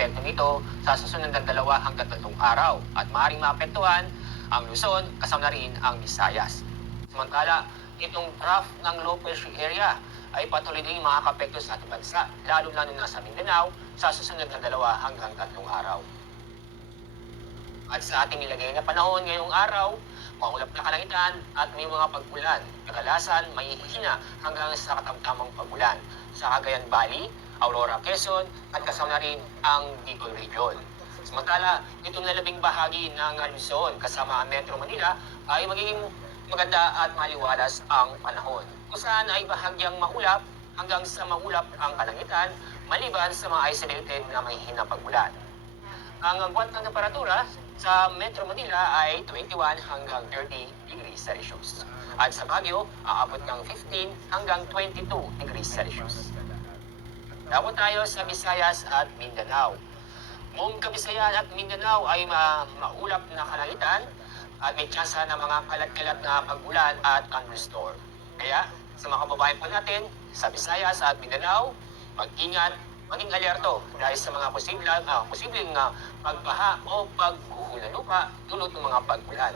epekto nito sa susunod na 2 hanggang 3 araw at maaaring maapektuhan ang Luzon kasama na rin ang Visayas. Samantala, itong trough ng low pressure area ay patuloy din makakapekto sa ating bansa, lalo-lalo na sa Mindanao sa susunod na 2 hanggang 3 araw. At sa ating nilagay na panahon ngayong araw, maulap na kalangitan at may mga pag-ulan. Kadalasan may hihina hanggang sa katamtamang pag-ulan sa Cagayan Valley, Aurora, Quezon at kasama na rin ang Bicol Region. Samantala, itong nalabing bahagi ng Luzon kasama ang Metro Manila ay magiging maganda at maliwalas ang panahon. Kung saan ay bahagyang maulap hanggang sa maulap ang kalangitan maliban sa mga isolated na may hina pag-ulan. Ang agwat ng temperatura sa Metro Manila ay 21 hanggang 30 degrees Celsius. At sa Baguio, aabot ng 15 hanggang 22 degrees Celsius. Dapat tayo sa Visayas at Mindanao. Buong Kabisayan at Mindanao ay maulap na kalangitan at may tsansa ng mga kalat-kalat na pag-ulan at thunderstorm. Kaya sa mga kababayan po natin sa Visayas at Mindanao, mag-ingat, maging alerto dahil sa mga posibleng pagbaha o pagguho ng lupa dulot ng mga pag-ulan.